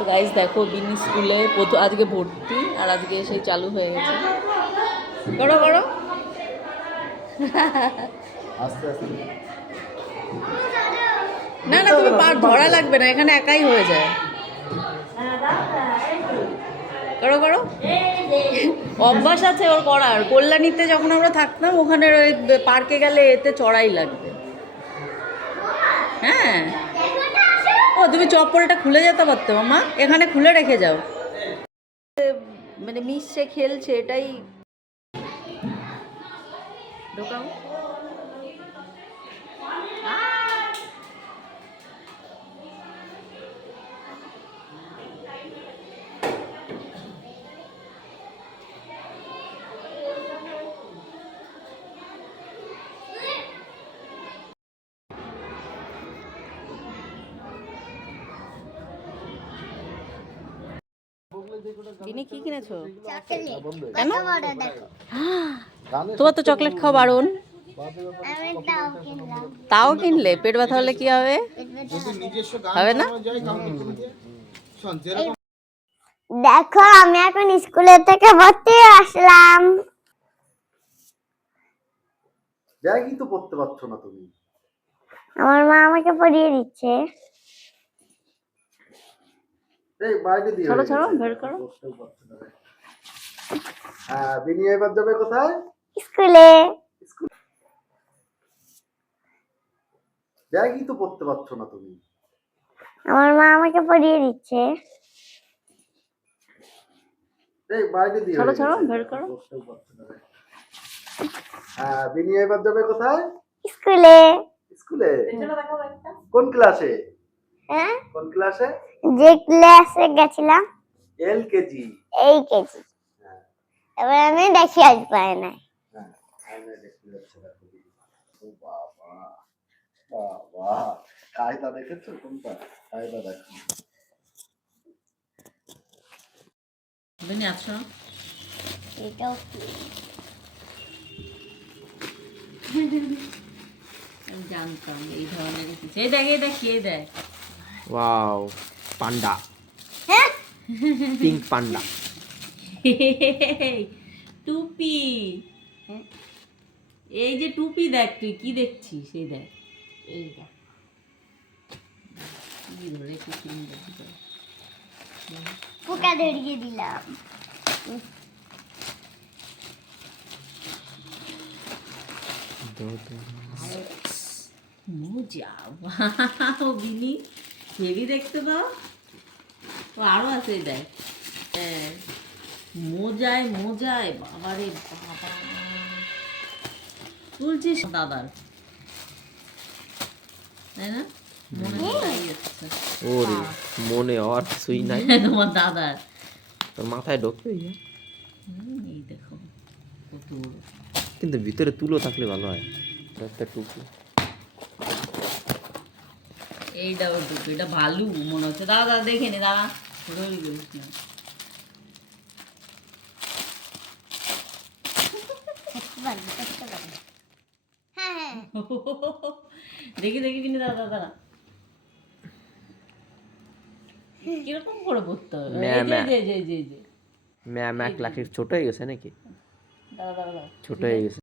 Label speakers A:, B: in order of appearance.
A: তো গাইজ দেখো বিনি স্কুলে প্রথম আজকে ভর্তি আর আজকে সেই চালু হয়ে গেছে।
B: আস্তে আস্তে।
A: না না তুমি পার ধরা লাগবে না এখানে একাই হয়ে যায়। করো করো। অভ্যাস আছে ওর করার। কল্যাণীতে যখন আমরা থাকতাম ওখানে ওই পার্কে গেলে এতে চড়াই লাগবে। হ্যাঁ। ও, তুমি চপ্পলটা খুলে যেতে পারতো মা এখানে খুলে রেখে যাও। মানে মিশছে, খেলছে, এটাই। ঢোকাও। দিনে কি কিনেছো? কেন? তোমার তো চকলেট খাওয়া বারণ। তাও কিনলে? পেট ব্যথা হলে কি হবে? হবে না?
C: দেখো আমি এখন স্কুলে থেকে ভর্তি আসলাম।
B: ব্যাগই তো পড়তে পারছ না তুমি।
C: আমার মা আমাকে পড়িয়ে দিচ্ছে।
A: ছাড়ো,
B: হয়ে
A: ছাড়ো, বের করো।
B: পড়তেও পারছ না। বিনি এবার যাবে কোথায়?
C: স্কুলে।
B: ব্যাগই তো পড়তে পারছ না তুমি।
C: আমার মা আমাকে পড়িয়ে দিচ্ছে।
B: এই বাইরে দিয়ে
A: ছাড়ো, ছাড়ো, বের করো।
B: পড়তেও পারছ না। হ্যাঁ বিনি এবার যাবে কোথায়?
C: স্কুলে।
B: স্কুলে। কোন ক্লাসে?
C: হ্যাঁ?
B: কোন ক্লাসে?
C: যে ক্লাসে গেছিলাম
B: এল কেজি
C: এই কেজি
B: হ্যাঁ।
C: এবার আমি দেখি আজ পাই না
B: হ্যাঁ আয়নায় দেখতে যাচ্ছে দেখো দিদি। ও বাবা বাবা। কায়দা দেখেছ কোনটা? কায়দা দেখো।
A: বিনি আছো?
C: এটাও
A: আমি জানতাম এই ধরনের কিছু। এই দেখ এই দেখ এই দেখ।
D: Wow panda. Pink panda.
A: টুপি। এই যে টুপি দেখ তুই কি দেখছিস? এই দেখ। এই দেখ।
C: পোকা ধরিয়ে দিলাম।
A: মোজা। হেভি দেখতে পাও? ও আরও আছে দেখ। হ্যাঁ। মোজায় মোজায় বাবারে বাবা। তুলছিস? দাদার। তাই না? মনে
D: ওরে মনে আর কিছুই নাই।
A: তোমার দাদার।
D: তোর মাথায় ইয়ে।
A: এই দেখো
D: কিন্তু ভিতরে তুলো থাকলে ভালো হয়। একটা টুকু
A: এইটা দুটো এটা ভালু মনে হচ্ছে। দাদা দাদা দেখে নে দাদা রয়ে গেলিস না
C: হ্যাঁ
A: দেখি দেখি বিনি দাদা দাদা কীরকম করে পড়তে হবে? যে, যে, যে, যে,
D: ম্যাম এক লাখের ছোট হয়ে গেছে নাকি?
A: দাদা দাদা দাদা
D: ছোট হয়ে গেছে।